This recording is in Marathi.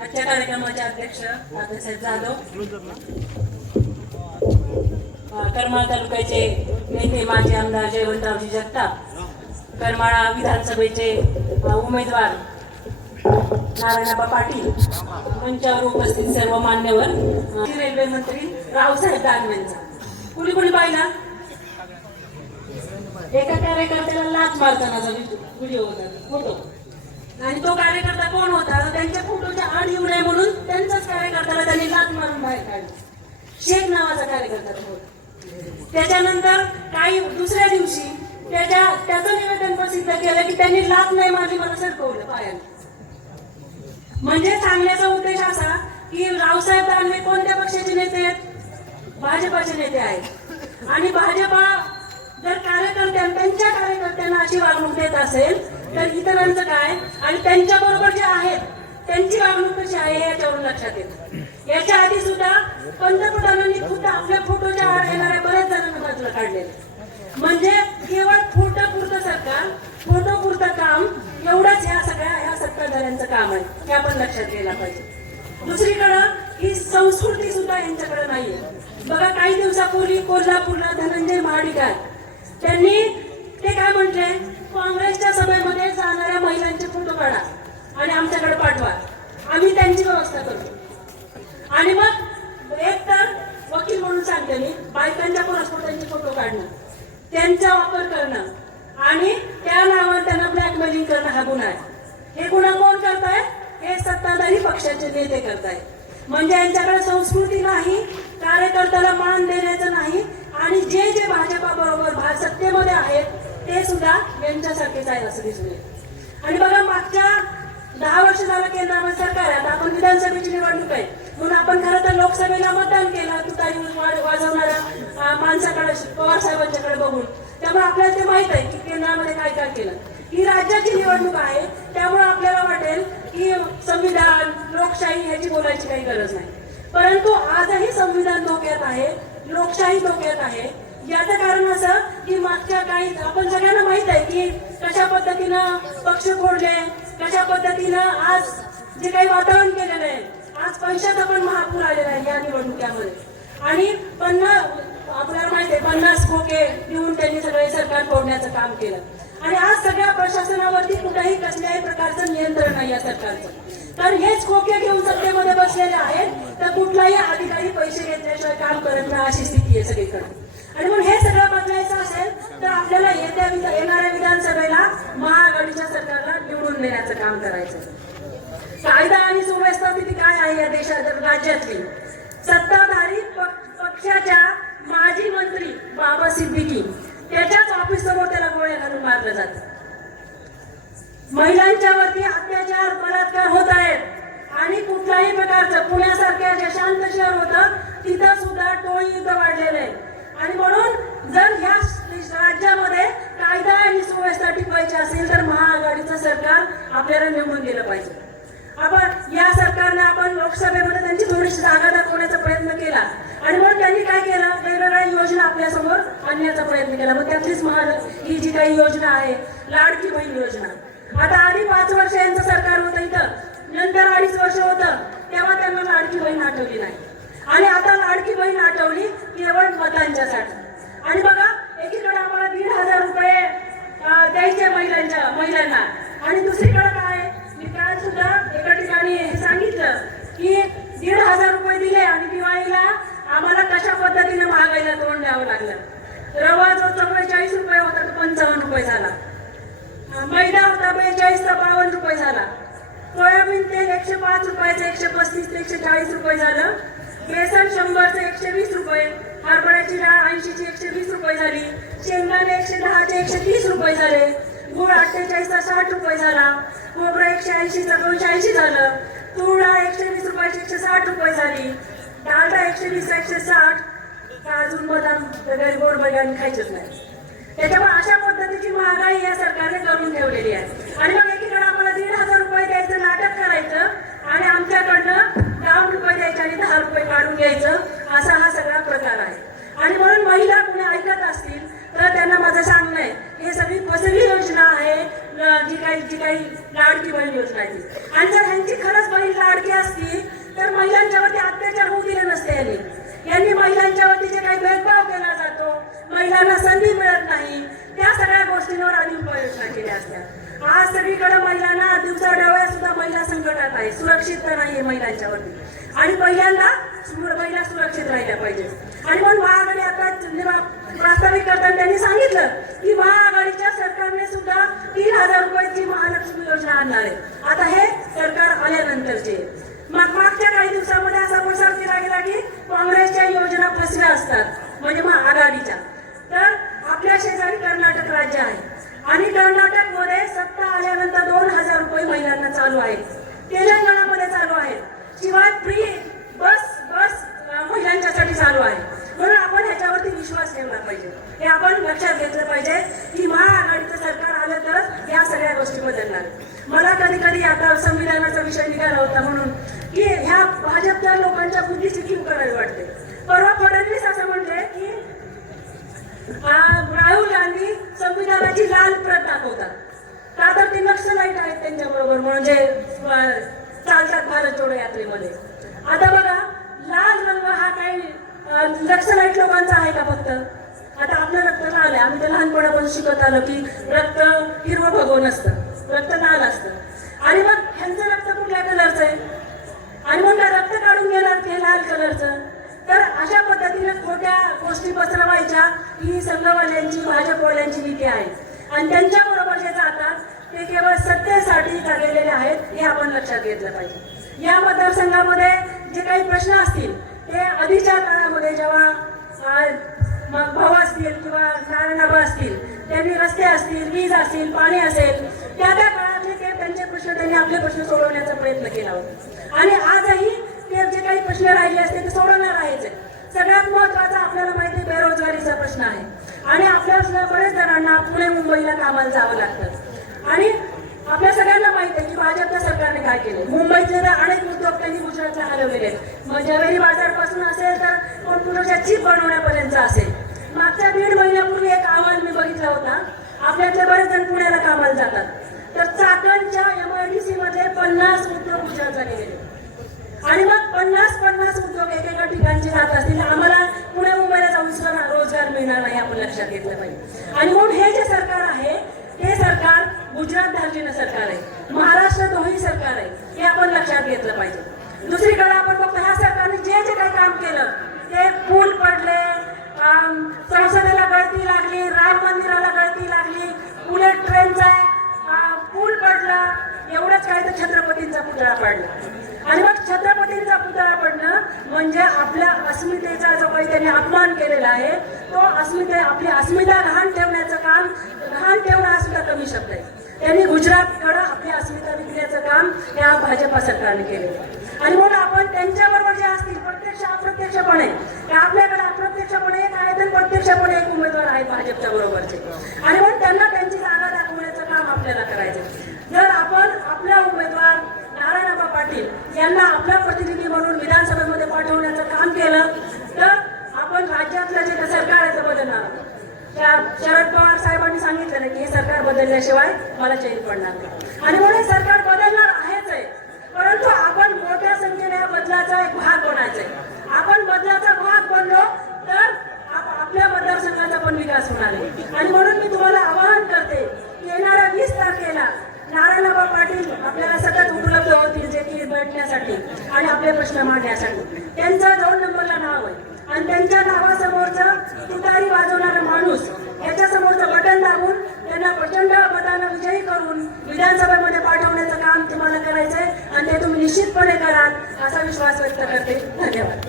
आजच्या कार्यक्रमाचे अध्यक्ष दादासाहेब जाधव करमाळा तालुक्याचे नेते माजी आमदार जयवंतरावजी जगताप करमाळा विधानसभेचे उमेदवार नारायणबा पाटील मंचावर उपस्थित सर्व मान्यवर रेल्वे मंत्री रावसाहेब दानवेंचा कुणी कुणी पाहिला? एका कार्यकर्त्याला लाच मारतानाचा व्हिडिओ होता फोटो. आणि तो कार्यकर्ता कोण होता? तर त्यांच्या फोटोच्या आड येऊ नये म्हणून त्यांच्याच कार्यकर्त्याला त्यांनी लाच मारून बाहेर काढली. शेख नावाचा कार्यकर्ता होता. त्याच्यानंतर काही दुसऱ्या दिवशी त्याच्या त्याचं निवेदन प्रसिद्ध केलं की त्यांनी लाच नाही मारली मला सरकवलं पायाला. म्हणजे सांगण्याचा उद्देश असा की रावसाहेब दानवे कोणत्या पक्षाचे नेते आहेत? भाजपाचे नेते आहेत. आणि भाजपा जर कार्यकर्त्यां त्यांच्या कार्यकर्त्यांना अशी वागणूक देत असेल तर इतरांचं काय? आणि त्यांच्या बरोबर जे आहेत त्यांची वागणूक कशी आहे याच्यावरून लक्षात येतं. याच्या आधी सुद्धा पंतप्रधानांनी खुद्द आपल्या फोटोच्या आड येणाऱ्या बऱ्याच जणांना बाजूला काढलेलं म्हणजे केवळ फोटो पुरतं सरकार फोटो पुरतं काम एवढंच ह्या सगळ्या ह्या सत्ताधाऱ्यांचं काम आहे. हे आपण लक्षात घ्यायला पाहिजे. दुसरीकडं ही संस्कृती सुद्धा यांच्याकडे नाहीये. बघा काही दिवसापूर्वी कोल्हापूरला धनंजय महाडिकार त्यांनी ते काय म्हटले? काँग्रेसच्या सभेमध्ये जाणाऱ्या महिलांचे फोटो काढा आणि आमच्याकडे पाठवा. आम्ही त्यांची व्यवस्था करतो आणि मग एक तर वकील म्हणून सांगते मी बायकांच्या पासपोर्टांचे फोटो काढणं त्यांचा वापर करणं आणि त्या नावावर त्यांना ब्लॅकमेलिंग करणं हा गुन्हा आहे. हे गुन्हा कोण करतायत हे सत्ताधारी पक्षाचे नेते करताय. म्हणजे यांच्याकडे संस्कृती नाही कार्यकर्त्याला मान देण्याचं नाही आणि जे जे भाजपा बरोबर भा सत्तेमध्ये आहेत ते सुद्धा यांच्यासारखेच आहे असं दिसून येत. आणि बघा मागच्या दहा वर्ष झालं केंद्रामध्ये सरकार आता आपण विधानसभेची निवडणूक आहे. म्हणून आपण खरं तर लोकसभेला मतदान केलं तुतारी वाजवणाऱ्या माणसाकडे पवार साहेबांच्याकडे बघून. त्यामुळे आपल्याला ते माहीत आहे की केंद्रामध्ये काय काय केलं. ही राज्याची निवडणूक आहे. त्यामुळे आपल्याला वाटेल की संविधान लोकशाही ह्याची बोलायची काही गरज नाही. परंतु आजही संविधान धोक्यात आहे लोकशाही धोक्यात आहे. याचं कारण असं की मागच्या काही आपण सगळ्यांना माहीत आहे की कशा पद्धतीनं पक्ष फोडले कशा पद्धतीनं आज जे काही वातावरण केलेलं आहे आज पैशाचा पण महापूर आलेला आहे या निवडणुकीमध्ये. आणि पन्नास आपल्याला माहिती आहे पन्नास खोके घेऊन त्यांनी सगळे सरकार फोडण्याचं काम केलं. आणि आज सगळ्या प्रशासनावरती कुठेही कसल्याही प्रकारचं नियंत्रण नाही या सरकारचं. कारण हेच खोके घेऊन सत्तेमध्ये बसलेले आहेत तर कुठलाही अधिकारी पैसे घेतल्याशिवाय काम करत नाही अशी स्थिती आहे सगळीकडे. आणि मग हे सगळं बदलायचं असेल तर आपल्याला येत्या येणाऱ्या विधानसभेला महाआघाडीच्या सरकारला निवडून देण्याचं काम करायचं. कायदा आणि सुव्यवस्था स्थिती काय आहे या देशात राज्यातली? सत्ताधारी पक्षाच्या माजी मंत्री बाबा सिद्दीकी त्याच्याच ऑफिस समोर त्याला गोळ्या घालून मारलं जात. महिलांच्या वरती अत्याचार बलात्कार होत आहेत. आणि कुठल्याही प्रकारचं पुण्यासारख्या जे शांत शहर होतं तिथं सुद्धा टोळी युद्ध वाढलेलं आहे. आणि म्हणून जर ह्या राज्यामध्ये कायदा आणि सुव्यवस्था टिकवायची असेल तर महाआघाडीचं सरकार आपल्याला निवडून गेलं पाहिजे. आपण या सरकारने आपण लोकसभेमध्ये त्यांची थोडीशी जागा दाखवण्याचा प्रयत्न केला. आणि मग त्यांनी काय केलं? वेगवेगळ्या योजना आपल्यासमोर आणण्याचा प्रयत्न केला. मग त्यातलीच महा ही जी काही योजना आहे लाडकी बहीण योजना. आता आधी पाच वर्ष यांचं सरकार होतं इथं. नंतर अडीच वर्ष होतं. तेव्हा त्यांना लाडकी बहीण आठवली नाही. आणि आता केवळ मतांच्यासाठी. आणि बघा एकीकडे आम्हाला दीड हजार रुपये द्यायचे महिलांच्या महिलांना. आणि दुसरीकडे काय मी काल सुद्धा एका ठिकाणी हे सांगितलं की दीड हजार रुपये दिले आणि दिवाळीला आम्हाला कशा पद्धतीने महागाईला तोंड द्यावं लागलं. रवा जो चव्वेचाळीस रुपये होता तो पंचावन्न रुपये झाला. मैदा होता बेचाळीस तर बावन्न रुपये झाला. सोयाबीन तेल एकशे पाच रुपयाचं एकशे पस्तीस ते एकशे चाळीस रुपये झालं. बेसन शंभरचं एकशे वीस रुपये. हरभऱ्याची डाळ ऐंशीची एकशे वीस रुपये झाली. शेंगदाणे एकशे दहाचे एकशे तीस रुपये झाले. गुळ अठ्ठेचाळीसचा साठ रुपये झाला. खोबरं एकशे ऐंशीचा दोनशे ऐंशी झालं. तूर डाळ एकशे वीस रुपयाची एकशे साठ रुपये झाली. डाळडा एकशे वीस एकशे साठ. अजून बदाम वगैरे गोड बदाम खायचेच नाही त्याच्यामुळे अशा पद्धतीची महागाई या सरकारने करून ठेवलेली आहे. आणि मग पाहिजे आणि जर ह्यांची खरंच बहीण लाडकी असती तर महिलांच्यावरती अत्याचार होऊ दिले नसते यांनी. यांनी महिलांच्यावरती जे काही भेदभाव केला जातो महिलांना संधी मिळत नाही. त्या सगळ्या गोष्टींवर आधी उपाययोजना केल्या असत्या आज सगळीकडे महिलांना दिवसा डोळ्या सुद्धा महिला संकटात आहे सुरक्षित सुरक्षितता नाही महिलांच्यावरती आणि पहिल्यांदा सु- महिला सुरक्षित राहिल्या पाहिजे. आणि म्हणून महाआघाडी आता प्रास्ताविक करताना त्यांनी सांगितलं की महाआघाडीच्या सरकारने सुद्धा तीन हजार रुपयाची महालक्ष्मी योजना आणणार आहे. आता हे सरकार आल्यानंतरचे. मग मागच्या काही दिवसामध्ये असा प्रसार केला गेला की काँग्रेसच्या योजना फसव्या असतात म्हणजे महाआघाडीच्या. तर आपल्या शेजारी कर्नाटक राज्य आहे. आणि कर्नाटकमध्ये सत्ता आल्यानंतर दोन हजार रुपये महिलांना चालू आहे. तेलंगणामध्ये चालू आहेत किंवा फ्री बस बस महिलांच्यासाठी चालू आहे. म्हणून आपण ह्याच्यावरती विश्वास ठेवला पाहिजे. हे आपण लक्षात घेतलं पाहिजे की महाआघाडीचं सरकार आलं तरच या सगळ्या गोष्टी बदलणार. मला कधी कधी आता संविधानाचा विषय निघाला होता म्हणून की ह्या भाजपच्या लोकांच्या बुद्धीची कीव करावी वाटते. परवा फडणवीस असं म्हणले की राहुल गांधी संविधानाची लाल प्रत दाखवतात का तर ते नक्षलाईट आहेत त्यांच्याबरोबर म्हणजे चालतात भारत जोडो यात्रेमध्ये. आता बघा लाल रंग हा काही अ, नक्षलाईट लोकांचा आहे का फक्त? आता आपलं रक्त लाल आहे आम्ही तर लहानपणापासून शिकत आलो की रक्त हिरवं भगवून असतं. रक्त लाल असतं? आणि मग ह्यांचं रक्त कुठल्या कलरचं आहे? आणि मग काय रक्त काढून घेणार ते लाल कलरचं तर अशा पद्धतीने खोट्या गोष्टी पसरवायच्या ही संघवाल्यांची भाजपवाल्यांची नीती आहे. आणि त्यांच्याबरोबर जे जातात ते केवळ सत्तेसाठी ठरलेले आहेत हे आपण लक्षात घेतलं पाहिजे. या मतदारसंघामध्ये जे काही प्रश्न असतील ते आधीच्या काळामध्ये जेव्हा मग भाऊ असतील किंवा नारायणाबा असतील त्यांनी रस्ते असतील वीज असतील पाणी असेल त्या त्या काळातले ते त्यांचे प्रश्न त्यांनी आपले प्रश्न सोडवण्याचा प्रयत्न केला होता. आणि आजही ते जे काही प्रश्न राहिले असते ते सोडवणार आहेच आहे. सगळ्यात महत्त्वाचा आपल्याला माहिती आहे बेरोजगारीचा प्रश्न आहे. आणि आपल्या बरेच जणांना पुणे मुंबईला कामाला जावं लागतं. आणि आपल्या सगळ्यांना माहीत आहे की भाजपच्या सरकारने काय केलं मुंबईचे तर अनेक उद्योग त्यांनी गुजरातला हलवलेले आहेत. मग जवेरी बाजारपासून असेल तर कोणपुराच्या चीप बनवण्यापर्यंत असेल. मागच्या दीड महिन्यापूर्वी एक अहवाल मी बघितला होता. आपल्यातले बरेच जण पुण्याला कामाला जातात. तर चाकणच्या एमआयडीसी मध्ये पन्नास उद्योग गुजरातला गेलेले आणि मग पन्नास पन्नास उद्योग एकेका ठिकाणचे जात असतील. आम्हाला पुणे मुंबईला जाऊन सुद्धा रोजगार मिळणार नाही आपण लक्षात घेतलं पाहिजे. आणि म्हणून हे जे सरकार आहे हे सरकार गुजरात धार्जिणं सरकार आहे. महाराष्ट्र दोन्ही सरकार आहे. हे आपण लक्षात घेतलं पाहिजे. दुसरीकडे आपण बघतो ह्या सरकारने जे जे काही काम केलं ते पूल पडले संसदेला गळती लागली राम मंदिराला गळती लागली बुलेट ट्रेनचा पूल पडला एवढंच काय तर छत्रपतींचा पुतळा पडला. आणि मग छत्रपतींचा पुतळा पडणं म्हणजे आपल्या अस्मितेचा जो काही त्यांनी अपमान केलेला आहे तो अस्मिते आपली अस्मिता लहान ठेवण्याचं काम लहान ठेवणं हा सुद्धा कमी शब्द आहे त्यांनी गुजरातकडं आपली अस्मिता विकण्याचं काम या भाजपा सरकारने केलं. आणि म्हणून आपण त्यांच्याबरोबर जे असतील प्रत्यक्ष अप्रत्यक्षपणे ते आपल्याकडे अप्रत्यक्षपणे एक आहे तर प्रत्यक्षपणे एक उमेदवार आहे भाजपच्या बरोबरचे. आणि म्हणून त्यांना त्यांची जागा दाखवण्याचं काम आपल्याला करायचं जर आपण आपल्या उमेदवार नारायणबा पाटील यांना आपला प्रतिनिधी म्हणून विधानसभेमध्ये पाठवण्याचं काम केलं तर आपण राज्यातलं जे सरकार आहे ते बदलणार. त्या शरद पवार साहेबांनी सांगितलं की हे सरकार बदलल्याशिवाय मला चैन पडणार नाही. आणि म्हणून हे सरकार बदलणार आहेच आहे. परंतु आपण मोठ्या संख्येने या बदलाचा एक भाग बनायचा आहे. आपण बदलाचा भाग बनलो तर आपल्या मतदारसंघाचा पण विकास होणार आहे. आणि म्हणून मी तुम्हाला आवाहन करते की येणाऱ्या वीस तारखेला नारायणबा पाटील आपल्याला सतत उपलब्ध होतील जे की भेटण्यासाठी आणि आपले प्रश्न मांडण्यासाठी. त्यांचा दोन नंबरला नाव आहे. आणि त्यांच्या नावाचं तुतारी वाजवणारा माणूस याच्या समोरचं बटन दाबून त्यांना प्रचंड मतानं विजयी करून विधानसभेमध्ये पाठवण्याचं काम तुम्हाला करायचंय आणि ते तुम्ही निश्चितपणे कराल असा विश्वास व्यक्त करते. धन्यवाद.